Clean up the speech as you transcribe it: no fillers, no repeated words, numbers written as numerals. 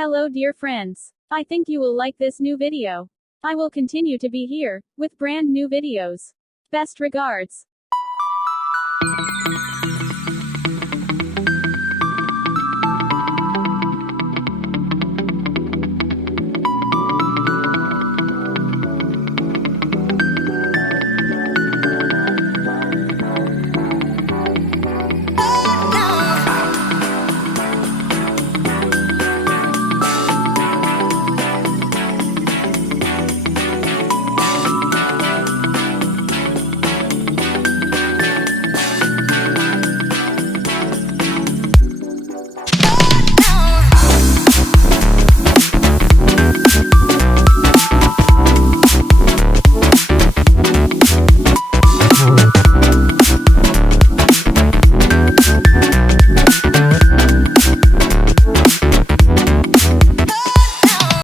Hello dear friends. I think you will like this new video. I will continue to be here, with brand new videos. Best regards.